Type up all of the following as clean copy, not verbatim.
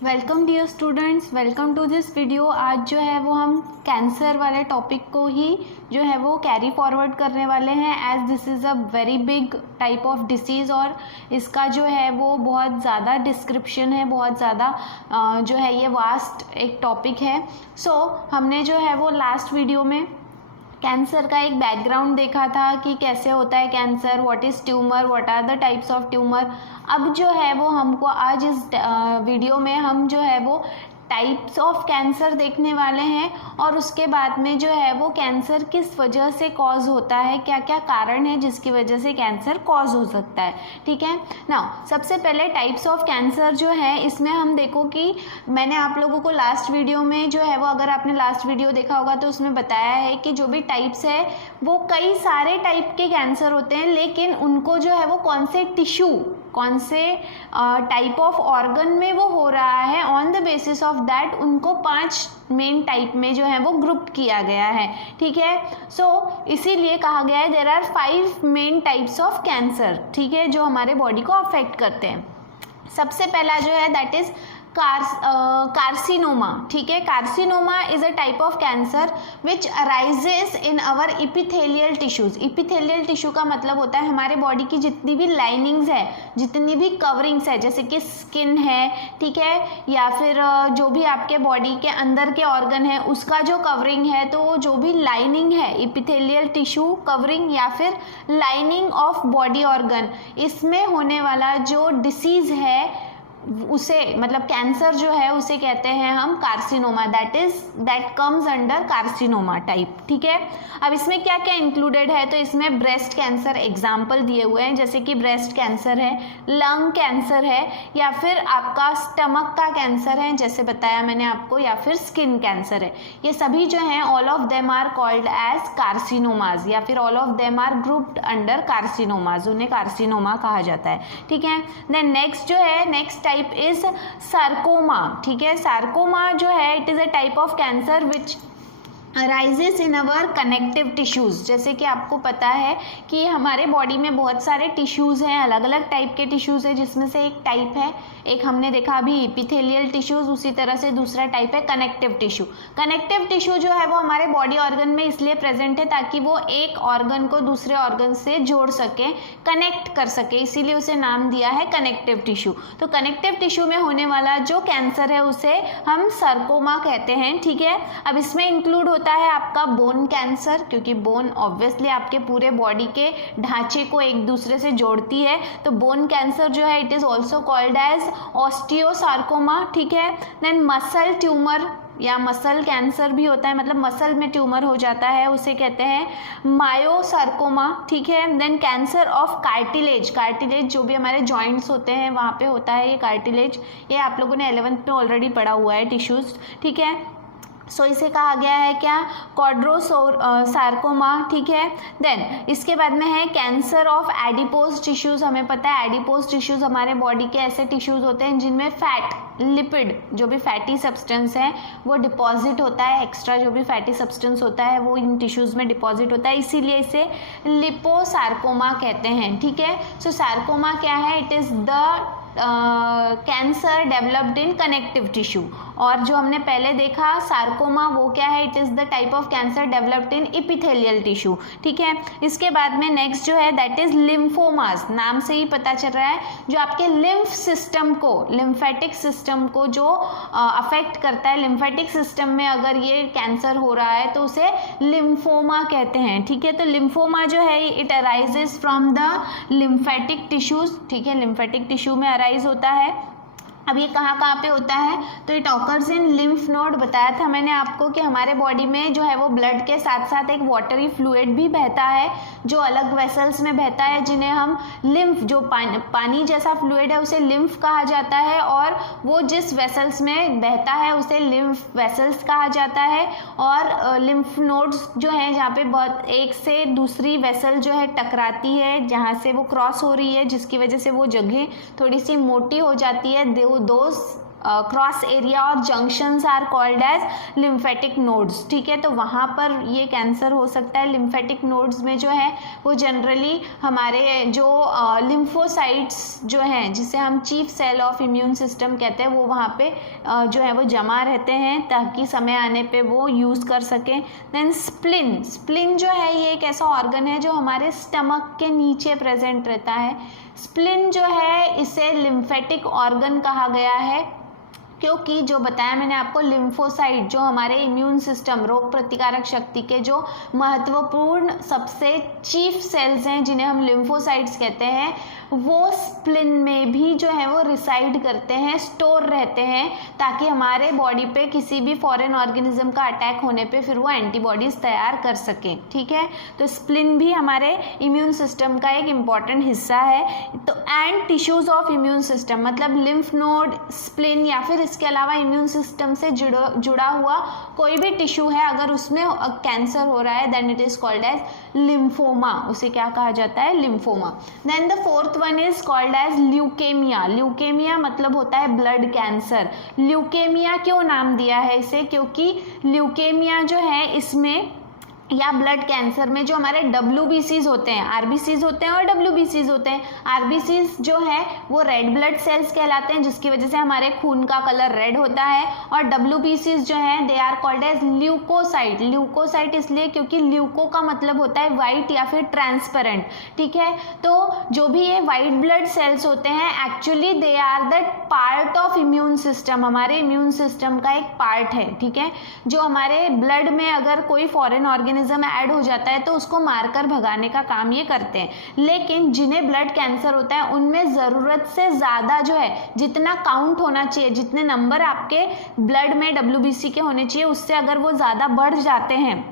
Welcome dear students, welcome to this video. आज जो है वो हम कैंसर वाले टॉपिक को ही जो है वो कैरी फॉरवर्ड करने वाले हैं, as this is a very big type of disease और इसका जो है वो बहुत ज़्यादा डिस्क्रिप्शन है, बहुत ज़्यादा जो है ये वास्ट एक टॉपिक है। हमने जो है वो लास्ट वीडियो में कैंसर का एक बैकग्राउंड देखा था कि कैसे होता है cancer, what is tumour, what are the types of tumour. अब जो है वो हमको आज इस वीडियो में हम जो है वो टाइप्स ऑफ कैंसर देखने वाले हैं और उसके बाद में जो है वो कैंसर किस वजह से कॉज होता है, क्या क्या कारण है जिसकी वजह से कैंसर कॉज हो सकता है। ठीक है ना। सबसे पहले टाइप्स ऑफ कैंसर जो है, इसमें हम देखो कि मैंने आप लोगों को लास्ट वीडियो में जो है वो, अगर आपने लास्ट वीडियो देखा होगा तो उसमें बताया है कि जो भी टाइप्स है वो कई सारे टाइप के कैंसर होते हैं, लेकिन उनको जो है वो कौन से टिश्यू, कौन से टाइप ऑफ ऑर्गन में वो हो रहा है, on the basis of that उनको 5 मेन टाइप में जो है वो ग्रुप किया गया है। ठीक है। इसीलिए कहा गया है there are 5 main types of cancer, ठीक है, जो हमारे बॉडी को अफेक्ट करते हैं। सबसे पहला जो है दैट इज कार्सिनोमा। ठीक है। Carcinoma is a type of cancer which arises in our epithelial tissues. Epithelial tissue का मतलब होता है हमारे बॉडी की जितनी भी लाइनिंग्स है, जितनी भी कवरिंग्स है, जैसे कि स्किन है, ठीक है, या फिर जो भी आपके बॉडी के अंदर के ऑर्गन है उसका जो कवरिंग है, तो जो भी लाइनिंग है, इपिथेलियल टिश्यू कवरिंग या फिर लाइनिंग ऑफ बॉडी ऑर्गन, इसमें होने वाला जो डिसीज है उसे, मतलब कैंसर जो है उसे कहते हैं हम carcinoma. That comes under carcinoma type. ठीक है। अब इसमें क्या क्या इंक्लूडेड है, तो इसमें ब्रेस्ट कैंसर एग्जाम्पल दिए हुए हैं, जैसे कि ब्रेस्ट कैंसर है, लंग कैंसर है, या फिर आपका स्टमक का कैंसर है जैसे बताया मैंने आपको, या फिर स्किन कैंसर है। ये सभी जो हैं all of them are called as carcinomas, या फिर all of them are grouped under carcinomas, उन्हें कार्सिनोमा कहा जाता है। ठीक है। देन नेक्स्ट जो है, नेक्स्ट टाइप इज सार्कोमा। ठीक है। सार्कोमा जो है it is a type of cancer which arises in our connective tissues. जैसे कि आपको पता है कि हमारे बॉडी में बहुत सारे टिश्यूज़ हैं, अलग अलग टाइप के टिश्यूज़ हैं, जिसमें से एक टाइप है, एक हमने देखा अभी इपिथेलियल टिश्यूज़, उसी तरह से दूसरा टाइप है कनेक्टिव टिश्यू। कनेक्टिव टिश्यू जो है वो हमारे बॉडी ऑर्गन में इसलिए प्रेजेंट है ताकि वो एक ऑर्गन को दूसरे ऑर्गन से जोड़ सके, कनेक्ट कर सके, इसीलिए उसे नाम दिया है कनेक्टिव टिश्यू। तो कनेक्टिव टिश्यू में होने वाला जो कैंसर है उसे हम सार्कोमा कहते हैं। ठीक है। अब इसमें इंक्लूड होता है आपका बोन कैंसर, क्योंकि बोन ऑब्वियसली आपके पूरे बॉडी के ढांचे को एक दूसरे से जोड़ती है, तो बोन कैंसर जो है it is also called as osteosarcoma. ठीक है। देन मसल ट्यूमर या मसल कैंसर भी होता है, मतलब मसल में ट्यूमर हो जाता है, उसे कहते हैं मायोसार्कोमा। ठीक है। Then cancer of cartilage, cartilage जो भी हमारे जॉइंट्स होते हैं वहाँ पे होता है ये कार्टिलेज, ये आप लोगों ने 11th में ऑलरेडी पढ़ा हुआ है, टिश्यूज। ठीक है। इसे कहा गया है क्या, सार्कोमा। ठीक है। देन इसके बाद में है कैंसर ऑफ एडिपोज टिश्यूज। हमें पता है एडिपोज टिश्यूज हमारे बॉडी के ऐसे टिश्यूज होते हैं जिनमें फैट, लिपिड, जो भी फैटी सब्सटेंस है वो डिपॉजिट होता है, एक्स्ट्रा जो भी फैटी सब्सटेंस होता है वो इन टिश्यूज में डिपॉजिट होता है, इसीलिए इसे लिपोसार्कोमा कहते हैं। ठीक है। सार्कोमा क्या है, it is the cancer developed in connective tissue. और जो हमने पहले देखा सार्कोमा वो क्या है, it is the type of cancer developed in epithelial tissue. ठीक है। इसके बाद में नेक्स्ट जो है दैट इज लिम्फोमास। नाम से ही पता चल रहा है जो आपके लिम्फ सिस्टम को, लिम्फेटिक सिस्टम को जो अफेक्ट करता है, लिम्फेटिक सिस्टम में अगर ये कैंसर हो रहा है तो उसे लिम्फोमा कहते हैं। ठीक है। तो लिम्फोमा जो है it arises from the lymphatic tissues. ठीक है। लिम्फेटिक टिश्यू में अराइज होता है। अब ये कहाँ कहाँ पे होता है, तो it occurs in lymph node. बताया था मैंने आपको कि हमारे बॉडी में जो है वो ब्लड के साथ साथ एक वाटरी फ्लूइड भी बहता है जो अलग वेसल्स में बहता है, जिन्हें हम लिम्फ, जो पानी जैसा फ्लूइड है उसे लिम्फ कहा जाता है, और वो जिस वेसल्स में बहता है उसे लिम्फ वेसल्स कहा जाता है। और लिम्फ नोड्स जो हैं जहाँ पे बहुत एक से दूसरी वेसल जो है टकराती है, जहाँ से वो क्रॉस हो रही है, जिसकी वजह से वो जगह थोड़ी सी मोटी हो जाती है, those क्रॉस एरिया और junctions are called as lymphatic nodes, ठीक है। तो वहाँ पर ये कैंसर हो सकता है। लिम्फेटिक नोड्स में जो है वो जनरली हमारे जो लिम्फोसाइट्स जो हैं, जिसे हम chief cell of immune system कहते हैं, वो वहाँ पे जो है वो जमा रहते हैं ताकि समय आने पे वो यूज़ कर सकें। देन स्प्लिन, स्प्लिन जो है ये एक ऐसा ऑर्गन है जो हमारे स्टमक के नीचे प्रेजेंट रहता है। स्प्लिन जो है इसे लिम्फेटिक ऑर्गन कहा गया है क्योंकि जो बताया मैंने आपको, लिम्फोसाइट जो हमारे इम्यून सिस्टम, रोग प्रतिकारक शक्ति के जो महत्वपूर्ण सबसे चीफ सेल्स हैं जिन्हें हम लिम्फोसाइट्स कहते हैं, वो स्प्लिन में भी जो है वो रिसाइड करते हैं, स्टोर रहते हैं, ताकि हमारे बॉडी पे किसी भी फॉरेन ऑर्गेनिज्म का अटैक होने पे फिर वो एंटीबॉडीज तैयार कर सकें, ठीक है। तो स्प्लिन भी हमारे इम्यून सिस्टम का एक इम्पॉर्टेंट हिस्सा है। तो and tissues of immune system मतलब लिम्फ नोड, स्प्लिन या फिर इसके अलावा इम्यून सिस्टम से जुड़ा हुआ कोई भी टिश्यू है, अगर उसमें कैंसर हो रहा है then it is called as lymphoma. उसे क्या कहा जाता है? Lymphoma. Then the fourth one is called as leukaemia. Leukaemia मतलब होता है ब्लड कैंसर। ल्यूकेमिया क्यों नाम दिया है इसे? क्योंकि ल्यूकेमिया जो है इसमें या ब्लड कैंसर में जो हमारे WBCs होते हैं, RBCs होते हैं और WBCs होते हैं। RBCs जो है वो रेड ब्लड सेल्स कहलाते हैं, जिसकी वजह से हमारे खून का कलर रेड होता है। और WBCs जो हैं they are called as leukocyte. Leukocyte इसलिए क्योंकि ल्यूको का मतलब होता है वाइट या फिर ट्रांसपेरेंट, ठीक है। तो जो भी ये वाइट ब्लड सेल्स होते हैं actually they are the part of immune system, हमारे इम्यून सिस्टम का एक पार्ट है, ठीक है। जो हमारे ब्लड में अगर कोई फॉरेन ऑर्गेनिज्म ऐड हो जाता है तो उसको मारकर भगाने का काम ये करते हैं। लेकिन जिन्हें ब्लड कैंसर होता है उनमें ज़रूरत से ज़्यादा जो है, जितना काउंट होना चाहिए, जितने नंबर आपके ब्लड में WBC के होने चाहिए, उससे अगर वो ज़्यादा बढ़ जाते हैं,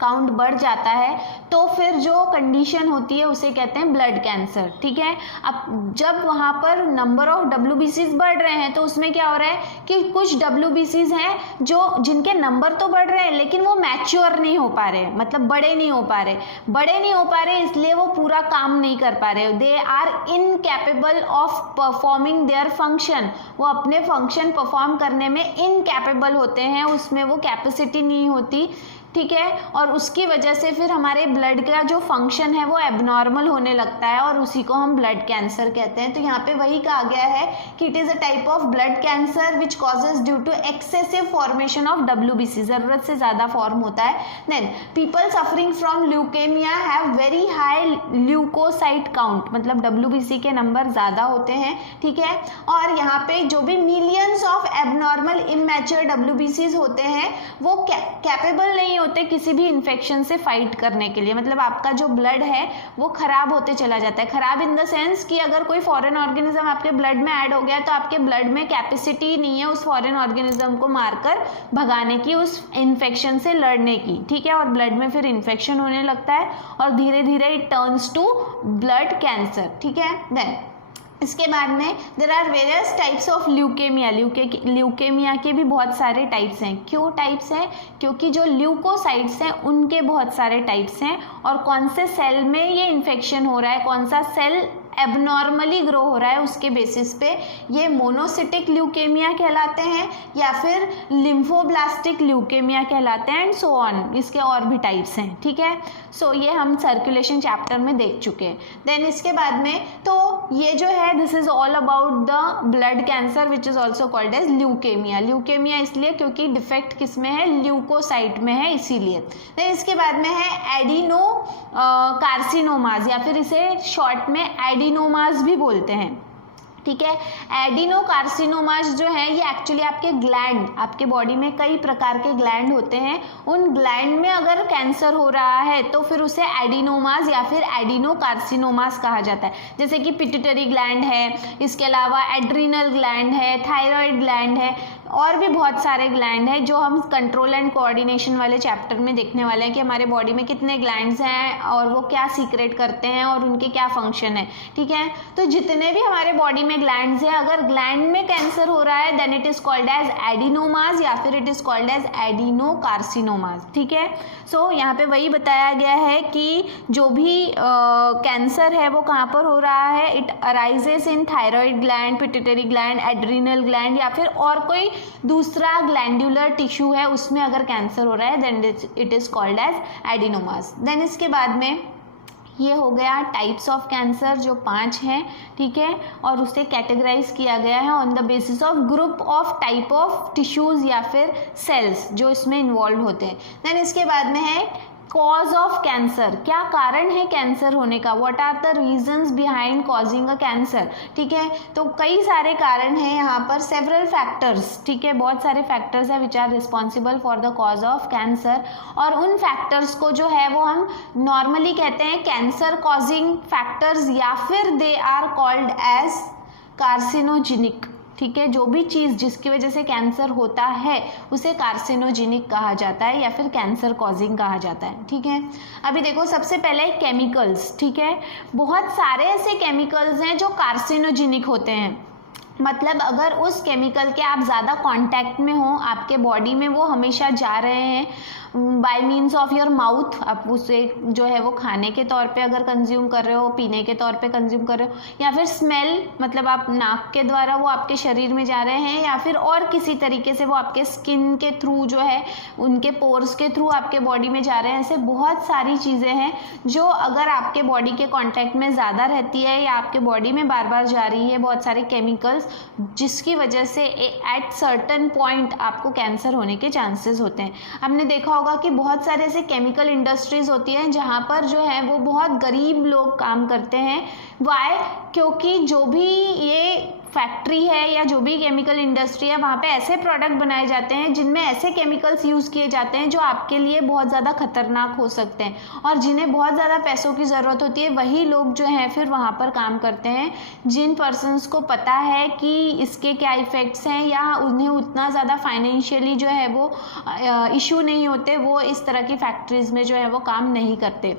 काउंट बढ़ जाता है, तो फिर जो कंडीशन होती है उसे कहते हैं ब्लड कैंसर, ठीक है। अब जब वहाँ पर नंबर ऑफ WBCs बढ़ रहे हैं तो उसमें क्या हो रहा है कि कुछ WBCs हैं जो जिनके नंबर तो बढ़ रहे हैं लेकिन वो मैच्योर नहीं हो पा रहे, मतलब बड़े नहीं हो पा रहे, इसलिए वो पूरा काम नहीं कर पा रहे। They are incapable of performing their function, वो अपने फंक्शन परफॉर्म करने में इनकैपेबल होते हैं, उसमें वो कैपेसिटी नहीं होती, ठीक है। और उसकी वजह से फिर हमारे ब्लड का जो फंक्शन है वो एबनॉर्मल होने लगता है और उसी को हम ब्लड कैंसर कहते हैं। तो यहाँ पे वही कहा गया है कि it is a type of blood cancer which causes due to excessive formation of WBC, ज़रूरत से ज़्यादा फॉर्म होता है। Then people suffering from leukaemia have very high leukocyte count, मतलब WBC के नंबर ज़्यादा होते हैं, ठीक है। और यहाँ पे जो भी millions of abnormal immature WBCs होते हैं वो कैपेबल नहीं होते किसी भी इन्फेक्शन से फाइट करने के लिए, मतलब आपका जो ब्लड है वो खराब होते चला जाता है। खराब इन द सेंस कि अगर कोई फॉरेन ऑर्गेनिज्म आपके ब्लड में ऐड हो गया तो आपके ब्लड में कैपेसिटी नहीं है उस फॉरेन ऑर्गेनिज्म को मारकर भगाने की, उस इन्फेक्शन से लड़ने की, ठीक है। और ब्लड में फिर इन्फेक्शन होने लगता है और धीरे धीरे it turns to blood cancer, ठीक है। देन इसके बाद में there are various types of leukemia. Leukemia के भी बहुत सारे टाइप्स हैं। क्यों टाइप्स हैं? क्योंकि जो ल्यूकोसाइट्स हैं उनके बहुत सारे टाइप्स हैं और कौन से सेल में ये इन्फेक्शन हो रहा है, कौन सा सेल एबनॉर्मली ग्रो हो रहा है, उसके बेसिस पे ये मोनोसिटिक ल्यूकेमिया कहलाते हैं या फिर लिम्फोब्लास्टिक ल्यूकेमिया कहलाते हैं एंड सो ऑन। इसके और भी टाइप्स हैं, ठीक है। सो ये हम सर्कुलेशन चैप्टर में देख चुके हैं। देन इसके बाद में तो ये जो है this is all about the blood cancer which is also called as leukaemia. Leukemia इसलिए क्योंकि डिफेक्ट किस में है? ल्यूकोसाइट में है, इसीलिए। देन इसके बाद में है एडिनो कार्सिनोमाज या फिर इसे शॉर्ट में एडिनोमाज भी बोलते हैं, ठीक है। एडिनो कार्सिनोमाज जो है ये एक्चुअली आपके ग्लैंड, आपके बॉडी में कई प्रकार के ग्लैंड होते हैं, उन ग्लैंड में अगर कैंसर हो रहा है तो फिर उसे एडिनोमाज या फिर एडिनो कार्सिनोमाज कहा जाता है। जैसे कि पिट्यूटरी ग्लैंड है, इसके अलावा एड्रिनल ग्लैंड है, थायराइड ग्लैंड है, और भी बहुत सारे ग्लैंड हैं जो हम कंट्रोल एंड कोऑर्डिनेशन वाले चैप्टर में देखने वाले हैं कि हमारे बॉडी में कितने ग्लैंड्स हैं और वो क्या सीक्रेट करते हैं और उनके क्या फंक्शन है, ठीक है। तो जितने भी हमारे बॉडी में ग्लैंड्स हैं, अगर ग्लैंड में कैंसर हो रहा है then it is called as adenomas या फिर it is called as adenocarcinomas, ठीक है। सो यहाँ पे वही बताया गया है कि जो भी कैंसर है वो कहाँ पर हो रहा है, it arises in thyroid gland, pituitary gland, adrenal gland या फिर और कोई दूसरा ग्लैंडुलर टिश्यू है उसमें अगर कैंसर हो रहा है then it is called as adenomas. Then इसके बाद में ये हो गया टाइप्स ऑफ कैंसर जो 5 हैं, ठीक है, और उसे कैटेगराइज किया गया है on the basis of group of type of tissues या फिर सेल्स जो इसमें इन्वॉल्व होते हैं। देन इसके बाद में है कॉज ऑफ कैंसर, क्या कारण है कैंसर होने का, what are the reasons behind causing a cancer, ठीक है। तो कई सारे कारण हैं यहाँ पर, सेवरल फैक्टर्स, ठीक है, बहुत सारे फैक्टर्स हैं which are responsible for the cause of cancer, और उन फैक्टर्स को जो है वो हम नॉर्मली कहते हैं कैंसर कॉजिंग फैक्टर्स या फिर they are called as carcinogenic, ठीक है। जो भी चीज़ जिसकी वजह से कैंसर होता है उसे कार्सिनोजेनिक कहा जाता है या फिर कैंसर कॉजिंग कहा जाता है, ठीक है। अभी देखो सबसे पहले केमिकल्स, ठीक है, बहुत सारे ऐसे केमिकल्स हैं जो कार्सिनोजेनिक होते हैं, मतलब अगर उस केमिकल के आप ज़्यादा कांटेक्ट में हो, आपके बॉडी में वो हमेशा जा रहे हैं bye means of your mouth, आप उसे जो है वो खाने के तौर पे अगर कंज्यूम कर रहे हो, पीने के तौर पे कंज्यूम कर रहे हो, या फिर स्मेल मतलब आप नाक के द्वारा वो आपके शरीर में जा रहे हैं, या फिर और किसी तरीके से वो आपके स्किन के थ्रू जो है उनके पोर्स के थ्रू आपके बॉडी में जा रहे हैं। ऐसे बहुत सारी चीज़ें हैं जो अगर आपके बॉडी के कॉन्टैक्ट में ज़्यादा रहती है या आपके बॉडी में बार बार जा रही है बहुत सारे केमिकल्स, जिसकी वजह से एट सर्टन पॉइंट आपको कैंसर होने के चांसेस होते हैं। हमने देखा होगा कि बहुत सारे ऐसे केमिकल इंडस्ट्रीज होती हैं जहाँ पर जो है वो बहुत गरीब लोग काम करते हैं। वाई? क्योंकि जो भी ये फैक्ट्री है या जो भी केमिकल इंडस्ट्री है वहाँ पे ऐसे प्रोडक्ट बनाए जाते हैं जिनमें ऐसे केमिकल्स यूज़ किए जाते हैं जो आपके लिए बहुत ज़्यादा खतरनाक हो सकते हैं, और जिन्हें बहुत ज़्यादा पैसों की ज़रूरत होती है वही लोग जो हैं फिर वहाँ पर काम करते हैं। जिन पर्सनस को पता है कि इसके क्या इफ़ेक्ट्स हैं या उन्हें उतना ज़्यादा फाइनेंशियली जो है वो इशू नहीं होते, वो इस तरह की फैक्ट्रीज़ में जो है वो काम नहीं करते।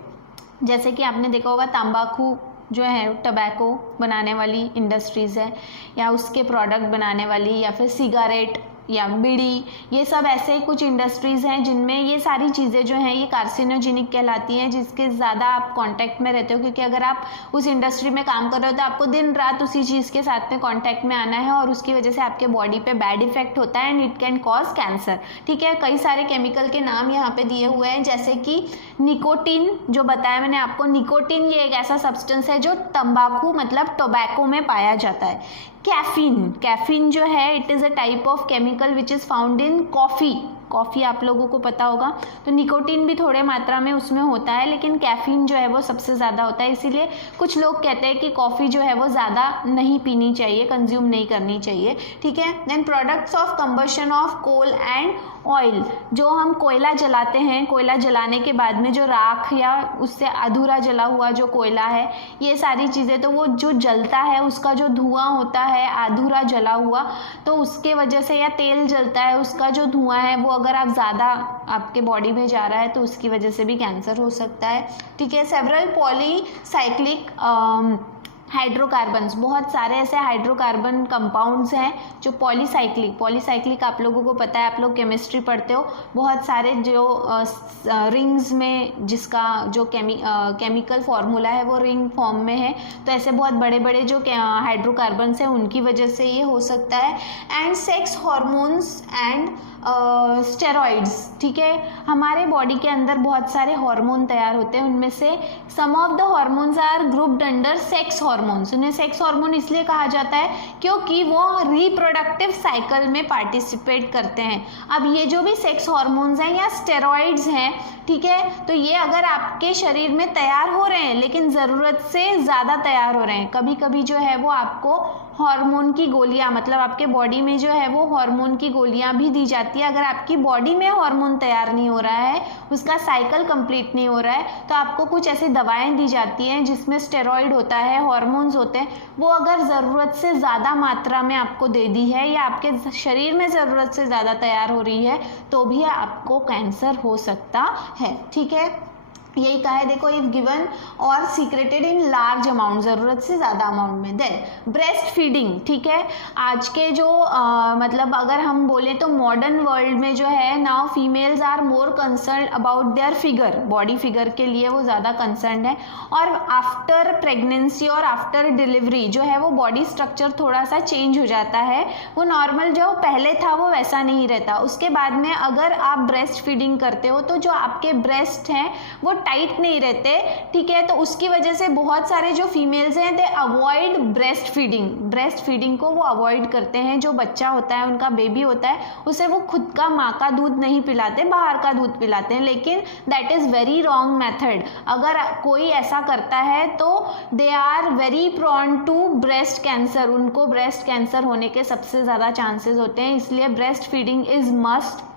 जैसे कि आपने देखा होगा तंबाकू जो है टबैको बनाने वाली इंडस्ट्रीज़ है, या उसके प्रोडक्ट बनाने वाली, या फिर सिगारेट या बीड़ी, ये सब ऐसे कुछ इंडस्ट्रीज़ हैं जिनमें ये सारी चीज़ें जो हैं ये कार्सिनोजेनिक कहलाती हैं, जिसके ज़्यादा आप कांटेक्ट में रहते हो, क्योंकि अगर आप उस इंडस्ट्री में काम कर रहे हो तो आपको दिन रात उसी चीज़ के साथ में कांटेक्ट में आना है और उसकी वजह से आपके बॉडी पे बैड इफेक्ट होता है and it can cause cancer, ठीक है। कई सारे केमिकल के नाम यहाँ पे दिए हुए हैं, जैसे कि निकोटीन जो बताया मैंने आपको, निकोटीन ये एक ऐसा सब्सटेंस है जो तंबाकू मतलब टोबैको में पाया जाता है। कैफीन जो है it is a type of chemical which is found in coffee आप लोगों को पता होगा, तो निकोटीन भी थोड़े मात्रा में उसमें होता है, लेकिन कैफीन जो है वो सबसे ज़्यादा होता है। इसीलिए कुछ लोग कहते हैं कि कॉफ़ी जो है वो ज़्यादा नहीं पीनी चाहिए, कंज्यूम नहीं करनी चाहिए, ठीक है। Then products of combustion of coal and oil, जो हम कोयला जलाते हैं, कोयला जलाने के बाद में जो राख या उससे अधूरा जला हुआ जो कोयला है, ये सारी चीज़ें, तो वो जो जलता है उसका जो धुआं होता है अधूरा जला हुआ, तो उसके वजह से, या तेल जलता है उसका जो धुआं है वो अगर आप ज़्यादा आपके बॉडी में जा रहा है तो उसकी वजह से भी कैंसर हो सकता है, ठीक है। सेवरल पॉलीसाइक्लिक हाइड्रोकार्बन्स, बहुत सारे ऐसे हाइड्रोकार्बन कंपाउंड्स हैं जो पॉलीसाइक्लिक आप लोगों को पता है, आप लोग केमिस्ट्री पढ़ते हो, बहुत सारे जो रिंग्स में जिसका जो केमिकल फार्मूला है वो रिंग फॉर्म में है, तो ऐसे बहुत बड़े बड़े जो हाइड्रोकार्बन्स हैं उनकी वजह से ये हो सकता है। And sex hormones and steroids, ठीक है। हमारे बॉडी के अंदर बहुत सारे हार्मोन तैयार होते हैं, उनमें से some of the hormones are grouped under sex hormones. उन्हें सेक्स हार्मोन इसलिए कहा जाता है क्योंकि वो रिप्रोडक्टिव साइकिल में पार्टिसिपेट करते हैं। अब ये जो भी सेक्स हार्मोन्स हैं या स्टेरॉइड्स हैं, ठीक है, तो ये अगर आपके शरीर में तैयार हो रहे हैं लेकिन ज़रूरत से ज़्यादा तैयार हो रहे हैं, कभी कभी जो है वो आपको हार्मोन की गोलियां, मतलब आपके बॉडी में जो है वो हार्मोन की गोलियां भी दी जाती है। अगर आपकी बॉडी में हार्मोन तैयार नहीं हो रहा है, उसका साइकिल कंप्लीट नहीं हो रहा है, तो आपको कुछ ऐसी दवाएं दी जाती हैं जिसमें स्टेरॉइड होता है, हार्मोन्स होते हैं, वो अगर ज़रूरत से ज़्यादा ज़्यादा मात्रा में आपको दे दी है या आपके शरीर में ज़रूरत से ज़्यादा तैयार हो रही है तो भी आपको कैंसर हो सकता है। ठीक है, यही कहा है, देखो, इफ गिवन और सीक्रेटेड इन लार्ज अमाउंट, ज़रूरत से ज़्यादा अमाउंट में। देन ब्रेस्ट फीडिंग, ठीक है, आज के जो मतलब अगर हम बोलें तो मॉडर्न वर्ल्ड में जो है now females are more concern about their figure, body figure के लिए वो ज़्यादा कंसर्न है। और आफ्टर प्रेगनेंसी और आफ्टर डिलीवरी जो है वो बॉडी स्ट्रक्चर थोड़ा सा चेंज हो जाता है, वो नॉर्मल जो पहले था वो वैसा नहीं रहता। उसके बाद में अगर आप ब्रेस्ट फीडिंग करते हो तो जो आपके ब्रेस्ट हैं वो टाइट नहीं रहते, ठीक है, तो उसकी वजह से बहुत सारे जो फीमेल्स हैं दे अवॉइड ब्रेस्ट फीडिंग को वो अवॉइड करते हैं। जो बच्चा होता है, उनका बेबी होता है, उसे वो खुद का माँ का दूध नहीं पिलाते, बाहर का दूध पिलाते हैं, लेकिन that is very wrong method. अगर कोई ऐसा करता है तो they are very prone to breast cancer, उनको ब्रेस्ट कैंसर होने के सबसे ज़्यादा चांसेस होते हैं। इसलिए breast feeding is must,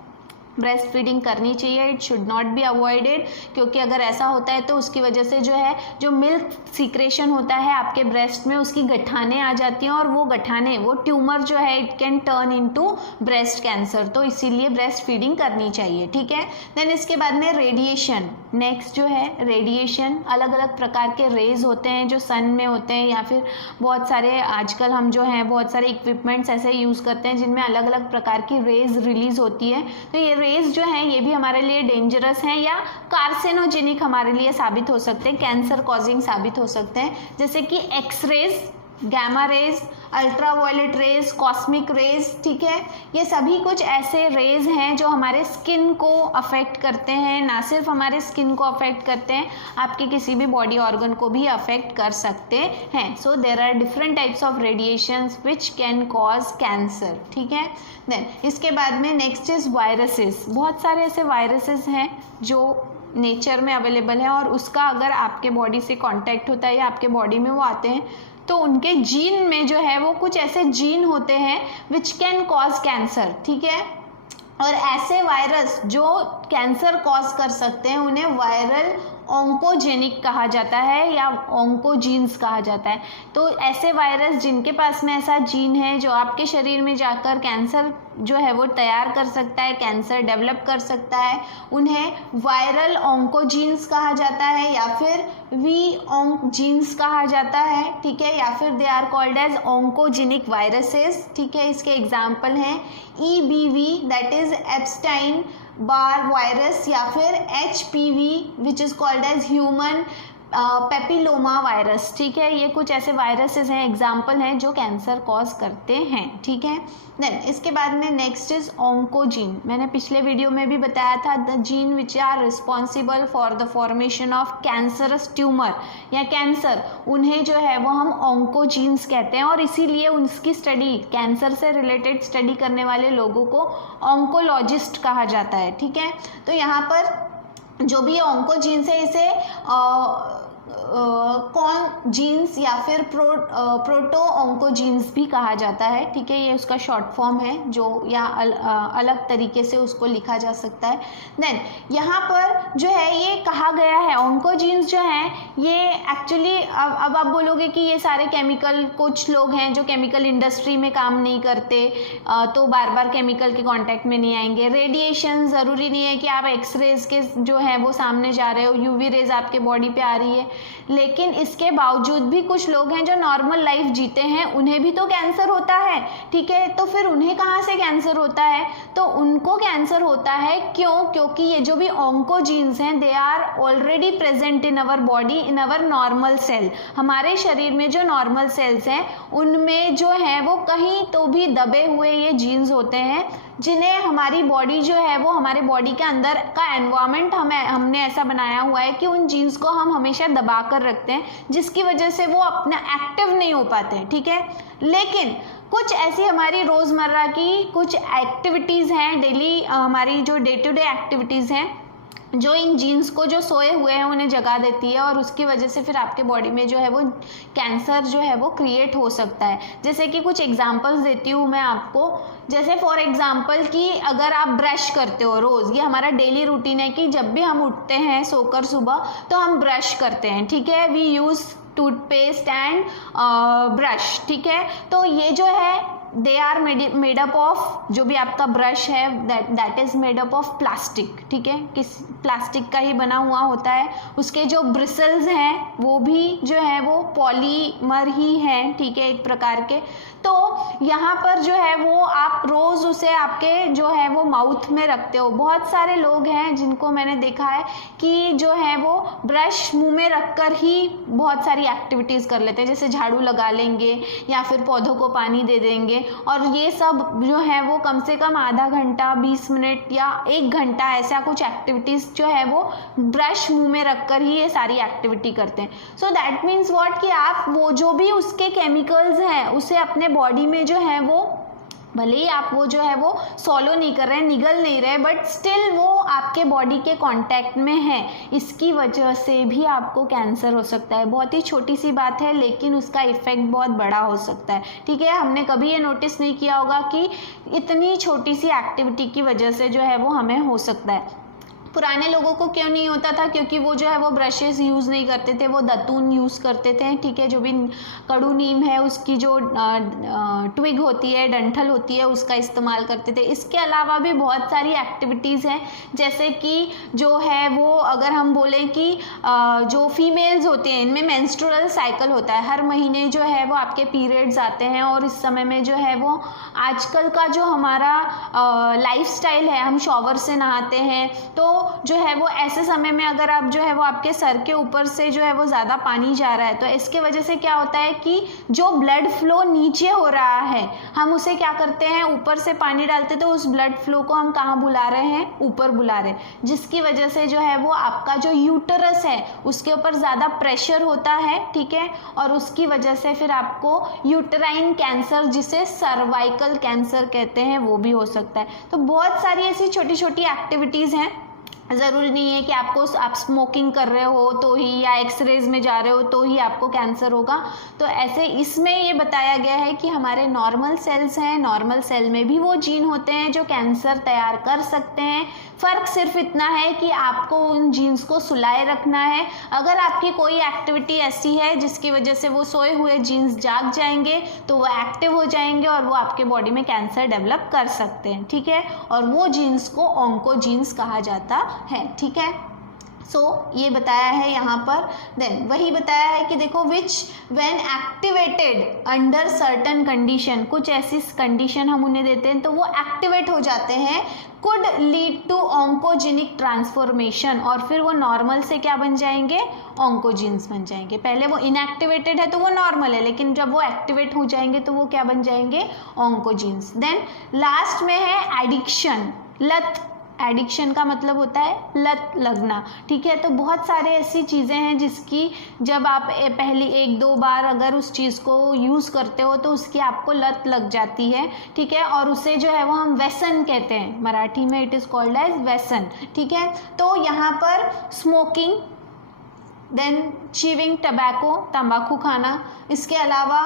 breast feeding करनी चाहिए, it should not be avoided, क्योंकि अगर ऐसा होता है तो उसकी वजह से जो है जो मिल्क सीक्रेशन होता है आपके ब्रेस्ट में, उसकी गठाने आ जाती हैं और वो गठाने, वो ट्यूमर जो है it can turn into breast cancer, तो इसीलिए ब्रेस्ट फीडिंग करनी चाहिए। ठीक है, देन इसके बाद में रेडिएशन, नेक्स्ट जो है रेडिएशन, अलग अलग प्रकार के रेज होते हैं जो सन में होते हैं, या फिर बहुत सारे आजकल हम जो हैं बहुत सारे इक्विपमेंट्स ऐसे यूज़ करते हैं जिनमें अलग अलग प्रकार की रेज रिलीज होती है। तो ये रेज जो हैं ये भी हमारे लिए डेंजरस हैं या कार्सिनोजेनिक हमारे लिए साबित हो सकते हैं, कैंसर कॉजिंग साबित हो सकते हैं, जैसे कि X rays, gamma rays, ultraviolet rays, cosmic rays. ठीक है, ये सभी कुछ ऐसे रेज हैं जो हमारे स्किन को अफेक्ट करते हैं, ना सिर्फ हमारे स्किन को अफेक्ट करते हैं, आपके किसी भी बॉडी ऑर्गन को भी अफेक्ट कर सकते हैं। So there are different types of radiations which can cause cancer. ठीक है, देन इसके बाद में नेक्स्ट इज वायरसेस। बहुत सारे ऐसे वायरसेस हैं जो नेचर में अवेलेबल है और उसका अगर आपके बॉडी से कांटेक्ट होता है या आपके बॉडी में वो आते हैं तो उनके जीन में जो है वो कुछ ऐसे जीन होते हैं विच कैन कॉज कैंसर। ठीक है, और ऐसे वायरस जो कैंसर कॉज कर सकते हैं उन्हें वायरल ऑन्कोजेनिक कहा जाता है या ऑन्कोजीन्स कहा जाता है। तो ऐसे वायरस जिनके पास में ऐसा जीन है जो आपके शरीर में जाकर कैंसर जो है वो तैयार कर सकता है, कैंसर डेवलप कर सकता है, उन्हें वायरल ऑन्कोजीन्स कहा जाता है या फिर वी ऑन्कोजीन्स कहा जाता है। ठीक है, या फिर they are called as oncogenic viruses. ठीक है, इसके एग्जाम्पल हैं EBV that is Epstein Barr virus या फिर HPV which is called as human papilloma virus. ठीक है, ये कुछ ऐसे वायरसेस हैं, एग्जाम्पल हैं जो कैंसर कॉज करते हैं। ठीक है, देन इसके बाद में नेक्स्ट इज ऑन्कोजीन। मैंने पिछले वीडियो में भी बताया था, the gene which are responsible for the formation of cancerous tumor या कैंसर, उन्हें जो है वो हम ऑन्कोजीन्स कहते हैं और इसीलिए उनकी स्टडी, कैंसर से रिलेटेड स्टडी करने वाले लोगों को ऑन्कोलॉजिस्ट कहा जाता है। ठीक है, तो यहाँ पर जो भी ऑन्कोजीन्स है इसे कौन जीन्स या फिर प्रोटो ऑन्कोजीन्स भी कहा जाता है। ठीक है, ये उसका शॉर्ट फॉर्म है जो या अलग तरीके से उसको लिखा जा सकता है। देन यहाँ पर जो है ये कहा गया है ऑन्कोजीन्स जो हैं ये एक्चुअली, अब आप बोलोगे कि ये सारे केमिकल, कुछ लोग हैं जो केमिकल इंडस्ट्री में काम नहीं करते तो बार बार केमिकल के कांटेक्ट में नहीं आएंगे। रेडिएशन ज़रूरी नहीं है कि आप एक्सरेज के जो है वो सामने जा रहे हो, यूवी रेज आपके बॉडी पे आ रही है, लेकिन इसके बावजूद भी कुछ लोग हैं जो नॉर्मल लाइफ जीते हैं, उन्हें भी तो कैंसर होता है। ठीक है, तो फिर उन्हें कहाँ से कैंसर होता है? तो उनको कैंसर होता है क्यों? क्योंकि ये जो भी ऑन्कोजीन्स हैं they are already present in our body, in our normal cell. हमारे शरीर में जो नॉर्मल सेल्स हैं उनमें जो है वो कहीं तो भी दबे हुए ये जीन्स होते हैं जिन्हें हमारी बॉडी जो है वो, हमारे बॉडी के अंदर का एनवायरनमेंट हमने ऐसा बनाया हुआ है कि उन जीन्स को हम हमेशा दबा कर रखते हैं, जिसकी वजह से वो अपना एक्टिव नहीं हो पाते हैं। ठीक है, लेकिन कुछ ऐसी हमारी रोज़मर्रा की कुछ एक्टिविटीज़ हैं, डेली हमारी जो डे टू डे एक्टिविटीज़ हैं जो इन जीन्स को जो सोए हुए हैं उन्हें जगा देती है और उसकी वजह से फिर आपके बॉडी में जो है वो कैंसर जो है वो क्रिएट हो सकता है। जैसे कि कुछ एग्जांपल्स देती हूँ मैं आपको, जैसे फॉर एग्जांपल कि अगर आप ब्रश करते हो रोज़, ये हमारा डेली रूटीन है कि जब भी हम उठते हैं सोकर सुबह तो हम ब्रश करते हैं। ठीक है, we use toothpaste and brush, ठीक है। तो ये जो है they are made up of, जो भी आपका ब्रश है that is made up of plastic, ठीक है, किस प्लास्टिक का ही बना हुआ होता है। उसके जो ब्रिसल्स हैं वो भी जो है वो पॉलीमर ही हैं, ठीक है, एक प्रकार के। तो यहाँ पर जो है वो आप रोज़ उसे आपके जो है वो माउथ में रखते हो। बहुत सारे लोग हैं जिनको मैंने देखा है कि जो है वो ब्रश मुंह में रखकर ही बहुत सारी एक्टिविटीज़ कर लेते हैं, जैसे झाड़ू लगा लेंगे या फिर पौधों को पानी दे देंगे, और ये सब जो है वो कम से कम आधा घंटा, 20 मिनट या 1 घंटा ऐसा कुछ एक्टिविटीज़ जो है वो ब्रश मुंह में रखकर ही ये सारी एक्टिविटी करते हैं। सो दैट मीन्स व्हाट कि आप वो जो भी उसके केमिकल्स हैं उसे अपने बॉडी में जो है वो, भले ही आप वो जो है वो सॉलो नहीं कर रहे हैं, निगल नहीं रहे, बट स्टिल वो आपके बॉडी के कांटेक्ट में है, इसकी वजह से भी आपको कैंसर हो सकता है। बहुत ही छोटी सी बात है लेकिन उसका इफेक्ट बहुत बड़ा हो सकता है, ठीक है। हमने कभी ये नोटिस नहीं किया होगा कि इतनी छोटी सी एक्टिविटी की वजह से जो है वो हमें हो सकता है। पुराने लोगों को क्यों नहीं होता था? क्योंकि वो जो है वो ब्रशेस यूज़ नहीं करते थे, वो दतून यूज़ करते थे, ठीक है। जो भी कड़ू नीम है उसकी जो ट्विग होती है, डंठल होती है, उसका इस्तेमाल करते थे। इसके अलावा भी बहुत सारी एक्टिविटीज़ हैं, जैसे कि जो है वो अगर हम बोलें कि जो फीमेल्स होते हैं इनमें मेंस्ट्रुअल साइकिल होता है, हर महीने जो है वो आपके पीरियड्स आते हैं, और इस समय में जो है वो आजकल का जो हमारा लाइफस्टाइल है, हम शॉवर से नहाते हैं, तो जो है वो ऐसे समय में अगर आप जो है वो आपके सर के ऊपर से जो है वो ज़्यादा पानी जा रहा है, तो इसके वजह से क्या होता है कि जो ब्लड फ्लो नीचे हो रहा है, हम उसे क्या करते हैं, ऊपर से पानी डालते तो उस ब्लड फ्लो को हम कहाँ बुला रहे हैं, ऊपर बुला रहे हैं, जिसकी वजह से जो है वो आपका जो यूटरस है उसके ऊपर ज़्यादा प्रेशर होता है, ठीक है, और उसकी वजह से फिर आपको यूटराइन कैंसर, जिसे सर्वाइकल कैंसर कहते हैं, वो भी हो सकता है। तो बहुत सारी ऐसी छोटी छोटी एक्टिविटीज़ हैं, ज़रूरी नहीं है कि आप स्मोकिंग कर रहे हो तो ही, या एक्सरेज में जा रहे हो तो ही आपको कैंसर होगा। तो ऐसे इसमें ये बताया गया है कि हमारे नॉर्मल सेल्स हैं, नॉर्मल सेल में भी वो जीन होते हैं जो कैंसर तैयार कर सकते हैं। फ़र्क सिर्फ इतना है कि आपको उन जीन्स को सुलाए रखना है। अगर आपकी कोई एक्टिविटी ऐसी है जिसकी वजह से वो सोए हुए जीन्स जाग जाएंगे तो वो एक्टिव हो जाएंगे और वो आपके बॉडी में कैंसर डेवलप कर सकते हैं, ठीक है, और वो जीन्स को ऑन्कोजीन्स कहा जाता है, ठीक है। सो ये बताया है यहाँ पर। देन वही बताया है कि देखो विच when activated under certain condition, कुछ ऐसी कंडीशन हम उन्हें देते हैं तो वो एक्टिवेट हो जाते हैं, could lead to oncogenic transformation, और फिर वो नॉर्मल से क्या बन जाएंगे, ऑन्कोजीन्स बन जाएंगे। पहले वो इनएक्टिवेटेड है तो वो नॉर्मल है, लेकिन जब वो एक्टिवेट हो जाएंगे तो वो क्या बन जाएंगे, ऑन्कोजीन्स। देन लास्ट में है एडिक्शन, लत। एडिक्शन का मतलब होता है लत लगना, ठीक है। तो बहुत सारे ऐसी चीज़ें हैं जिसकी जब आप पहली 1-2 बार अगर उस चीज़ को यूज़ करते हो तो उसकी आपको लत लग जाती है, ठीक है, और उसे जो है वो हम व्यसन कहते हैं, मराठी में इट इज़ कॉल्ड एज व्यसन, ठीक है। तो यहाँ पर स्मोकिंग, देन च्यूइंग टबैको, तंबाकू खाना, इसके अलावा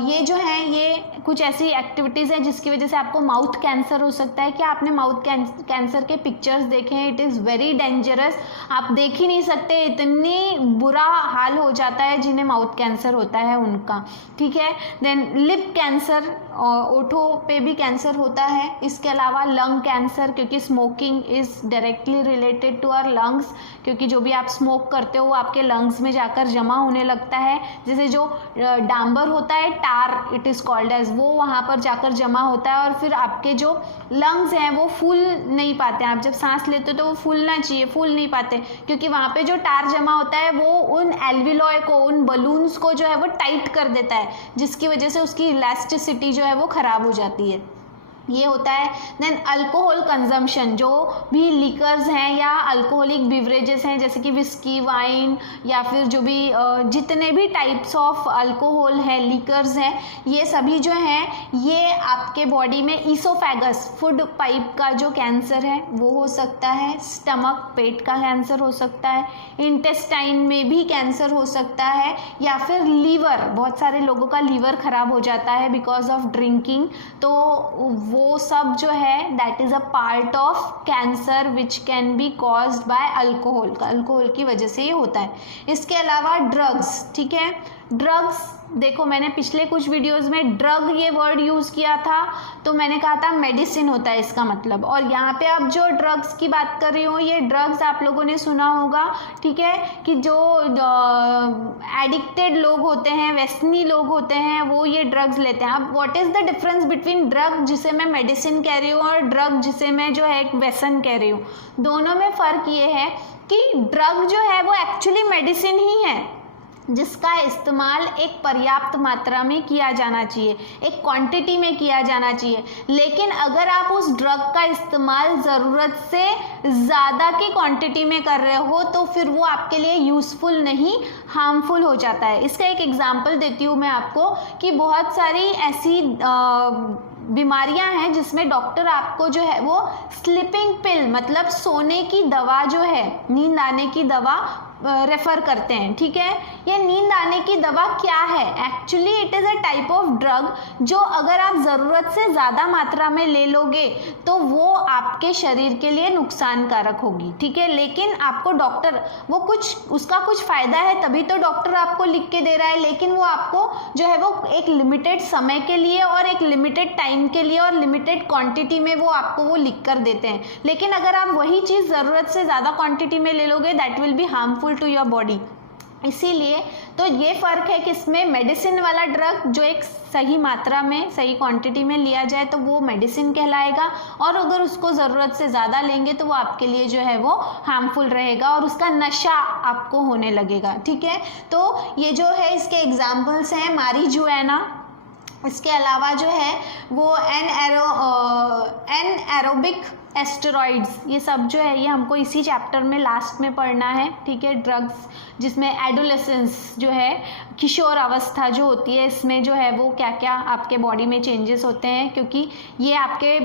ये जो है ये कुछ ऐसी एक्टिविटीज़ हैं जिसकी वजह से आपको माउथ कैंसर हो सकता है। क्या आपने माउथ कैंसर के पिक्चर्स देखे हैं? इट इज़ वेरी डेंजरस, आप देख ही नहीं सकते, इतनी बुरा हाल हो जाता है जिन्हें माउथ कैंसर होता है उनका, ठीक है। देन लिप कैंसर, ओठों पे भी कैंसर होता है। इसके अलावा लंग कैंसर, क्योंकि smoking is directly related to our lungs, क्योंकि जो भी आप स्मोक करते हो वो आपके लंग्स में जाकर जमा होने लगता है। जैसे जो डांबर होता है, टार इट इज़ कॉल्ड एज, वो वहाँ पर जाकर जमा होता है और फिर आपके जो लंग्स हैं वो फूल नहीं पाते हैं। आप जब सांस लेते हो तो वो फूलना चाहिए, फूल नहीं पाते, क्योंकि वहाँ पे जो टार जमा होता है वो उन एल्विलॉय को, उन बलून्स को जो है वो टाइट कर देता है, जिसकी वजह से उसकी इलास्टिसिटी जो है वो ख़राब हो जाती है, ये होता है। देन अल्कोहल कंजम्पशन, जो भी लिकर्स हैं या अल्कोहलिक बिवरेजेस हैं जैसे कि विस्की, वाइन, या फिर जो भी जितने भी टाइप्स ऑफ अल्कोहल है, लिकर्स हैं, ये सभी जो हैं ये आपके बॉडी में ईसोफेगस, फूड पाइप का जो कैंसर है वो हो सकता है, स्टमक, पेट का कैंसर हो सकता है, इंटेस्टाइन में भी कैंसर हो सकता है, या फिर लीवर, बहुत सारे लोगों का लीवर ख़राब हो जाता है बिकॉज ऑफ ड्रिंकिंग, तो वो सब जो है that is a part of cancer which can be caused by alcohol की वजह से ये होता है। इसके अलावा ड्रग्स, ठीक है, ड्रग्स देखो मैंने पिछले कुछ वीडियोस में ड्रग ये वर्ड यूज़ किया था, तो मैंने कहा था मेडिसिन होता है इसका मतलब, और यहाँ पे अब जो ड्रग्स की बात कर रही हूँ ये ड्रग्स आप लोगों ने सुना होगा, ठीक है, कि जो एडिक्टेड लोग होते हैं, व्यसनी लोग होते हैं, वो ये ड्रग्स लेते हैं। अब what is the difference between drug जिसे मैं मेडिसिन कह रही हूँ और ड्रग जिसे मैं जो है एक व्यसन कह रही हूँ, दोनों में फ़र्क ये है कि ड्रग जो है वो एक्चुअली मेडिसिन ही है जिसका इस्तेमाल एक पर्याप्त मात्रा में किया जाना चाहिए, एक क्वांटिटी में किया जाना चाहिए। लेकिन अगर आप उस ड्रग का इस्तेमाल ज़रूरत से ज़्यादा की क्वांटिटी में कर रहे हो तो फिर वो आपके लिए यूज़फुल नहीं, हार्मफुल हो जाता है। इसका एक एग्जांपल देती हूँ मैं आपको कि बहुत सारी ऐसी बीमारियां हैं जिसमें डॉक्टर आपको जो है वो स्लीपिंग पिल मतलब सोने की दवा जो है, नींद आने की दवा रेफर करते हैं, ठीक है। ये नींद आने की दवा क्या है? Actually it is a type of drug जो अगर आप ज़रूरत से ज़्यादा मात्रा में ले लोगे तो वो आपके शरीर के लिए नुकसानकारक होगी, ठीक है। लेकिन आपको डॉक्टर वो कुछ उसका कुछ फ़ायदा है तभी तो डॉक्टर आपको लिख के दे रहा है, लेकिन वो आपको जो है वो एक लिमिटेड समय के लिए और एक लिमिटेड टाइम के लिए और लिमिटेड क्वांटिटी में वो आपको वो लिख कर देते हैं। लेकिन अगर आप वही चीज़ ज़रूरत से ज़्यादा क्वांटिटी में ले लोगे that will be harmful to your body. इसीलिए तो ये फ़र्क है कि इसमें मेडिसिन वाला ड्रग जो एक सही मात्रा में सही क्वांटिटी में लिया जाए तो वो मेडिसिन कहलाएगा, और अगर उसको ज़रूरत से ज़्यादा लेंगे तो वो आपके लिए जो है वो हार्मफुल रहेगा और उसका नशा आपको होने लगेगा, ठीक है। तो ये जो है इसके एग्जाम्पल्स हैं मारिजुआना, इसके अलावा जो है वो एन एरोबिक एस्टेरॉइड्स, ये सब जो है ये हमको इसी चैप्टर में लास्ट में पढ़ना है, ठीक है। ड्रग्स जिसमें एडोलेसेंस जो है किशोर अवस्था जो होती है, इसमें जो है वो क्या क्या आपके बॉडी में चेंजेस होते हैं, क्योंकि ये आपके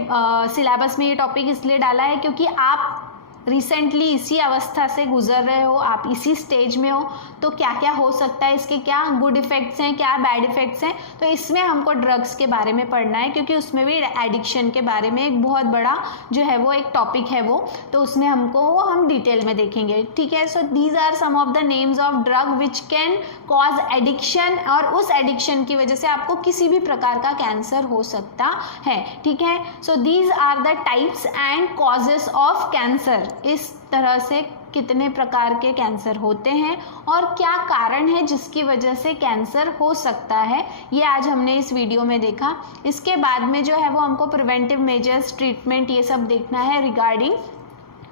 सिलेबस में ये टॉपिक इसलिए डाला है क्योंकि आप रिसेंटली इसी अवस्था से गुजर रहे हो, आप इसी स्टेज में हो, तो क्या क्या हो सकता है, इसके क्या गुड इफ़ेक्ट्स हैं, क्या बैड इफ़ेक्ट्स हैं, तो इसमें हमको ड्रग्स के बारे में पढ़ना है क्योंकि उसमें भी एडिक्शन के बारे में एक बहुत बड़ा जो है वो एक टॉपिक है वो, तो उसमें हमको वो हम डिटेल में देखेंगे, ठीक है। So these are some of the names of drug which can cause addiction, और उस एडिक्शन की वजह से आपको किसी भी प्रकार का कैंसर हो सकता है, ठीक है। So these are the types and causes of cancer. इस तरह से कितने प्रकार के कैंसर होते हैं और क्या कारण है जिसकी वजह से कैंसर हो सकता है, ये आज हमने इस वीडियो में देखा। इसके बाद में जो है वो हमको प्रिवेंटिव मेजर्स, ट्रीटमेंट, ये सब देखना है रिगार्डिंग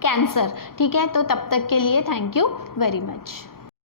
कैंसर, ठीक है। तो तब तक के लिए थैंक यू वेरी मच।